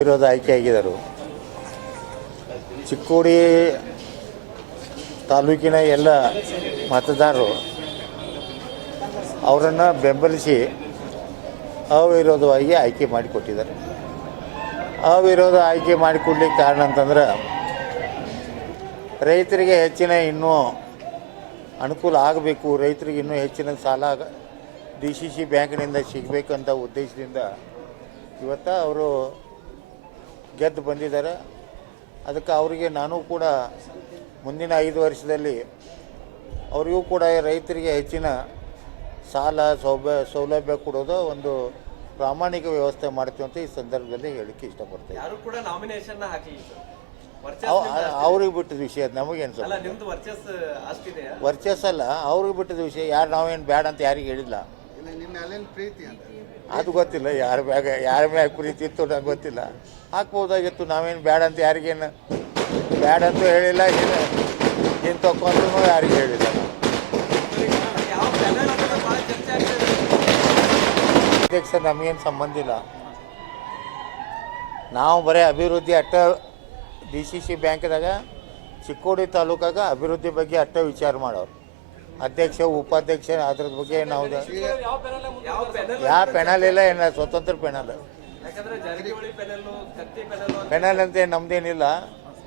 ವಿರೋಧ ಆಯ್ಕೆಯಾಗಿದ್ದರು. ಚಿಕ್ಕೋಡಿ ತಾಲೂಕಿನ ಎಲ್ಲ ಮತದಾರರು ಅವರನ್ನು ಬೆಂಬಲಿಸಿ ಅವಿರೋಧವಾಗಿ ಆಯ್ಕೆ ಮಾಡಿಕೊಟ್ಟಿದ್ದಾರೆ. ಅವಿರೋಧ ಆಯ್ಕೆ ಮಾಡಿಕೊಡ್ಲಿಕ್ಕೆ ಕಾರಣ ಅಂತಂದ್ರೆ ರೈತರಿಗೆ ಹೆಚ್ಚಿನ ಇನ್ನೂ ಅನುಕೂಲ ಆಗಬೇಕು, ರೈತರಿಗೆ ಇನ್ನೂ ಹೆಚ್ಚಿನ ಸಾಲ DCC ಬ್ಯಾಂಕ್ನಿಂದ ಸಿಗಬೇಕಂತ ಉದ್ದೇಶದಿಂದ ಇವತ್ತು ಅವರು ಗೆದ್ದು ಬಂದಿದ್ದಾರೆ. ಅದಕ್ಕೆ ಅವರಿಗೆ ನಾನು ಕೂಡ ಮುಂದಿನ 5 ವರ್ಷದಲ್ಲಿ ಅವರಿಗೂ ಕೂಡ ರೈತರಿಗೆ ಹೆಚ್ಚಿನ ಸಾಲ ಸೌಲಭ್ಯ ಕೊಡೋದು ಒಂದು ಪ್ರಾಮಾಣಿಕ ವ್ಯವಸ್ಥೆ ಮಾಡ್ತೀವಿ ಅಂತ ಈ ಸಂದರ್ಭದಲ್ಲಿ ಹೇಳಲಿಕ್ಕೆ ಇಷ್ಟಪಡ್ತೇವೆ. ಅವ್ರಿಗೆ ಬಿಟ್ಟಿದ ವಿಷಯ ನಮಗೇನು ವರ್ಚಸ್ಸಲ್ಲ, ಅವ್ರಿಗೆ ಬಿಟ್ಟಿದ ವಿಷಯ. ಯಾರು ನಾವೇನು ಬ್ಯಾಡ ಅಂತ ಯಾರಿಗೆ ಹೇಳಿಲ್ಲ, ಅದು ಗೊತ್ತಿಲ್ಲ. ಯಾರ ಮ್ಯಾಗ ಪ್ರೀತಿ ಇತ್ತು ನಂಗೆ ಗೊತ್ತಿಲ್ಲ. ಹಾಕ್ಬೋದಾಗಿತ್ತು, ನಾವೇನು ಬ್ಯಾಡ ಅಂತ ಯಾರಿಗೇನು ಬ್ಯಾಡ ಅಂತ ಹೇಳಿಲ್ಲ, ಏನು ತಗೊಂಡ್ರು ಯಾರಿಗೆ ಹೇಳಿಲ್ಲ. ಅಧ್ಯಕ್ಷ ನಮಗೇನು ಸಂಬಂಧ ಇಲ್ಲ. ನಾವು ಬರೀ ಅಭಿವೃದ್ಧಿ DCC ಬ್ಯಾಂಕ್ದಾಗ ಚಿಕ್ಕೋಡಿ ತಾಲೂಕಾಗ ಅಭಿವೃದ್ಧಿ ಬಗ್ಗೆ ವಿಚಾರ ಮಾಡೋರು. ಅಧ್ಯಕ್ಷ ಉಪಾಧ್ಯಕ್ಷ ಅದ್ರ ಬಗ್ಗೆ ನಾವು ಯಾವ ಪೆನಲ್ ಇಲ್ಲ, ಏನ ಸ್ವತಂತ್ರ ಪೆನಲ್ ಅಂತ ನಮ್ದೇನಿಲ್ಲ.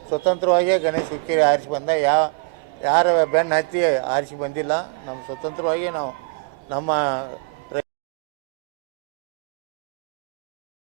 ಸ್ವತಂತ್ರವಾಗಿ ಗಣೇಶ್ ಹುಕ್ಕೇರಿ ಆರಿಸಿ ಬಂದ, ಯಾರ ಬೆನ್ನು ಹತ್ತಿ ಆರಿಸಿ ಬಂದಿಲ್ಲ. ನಮ್ಮ ಸ್ವತಂತ್ರವಾಗಿ ನಾವು ನಮ್ಮ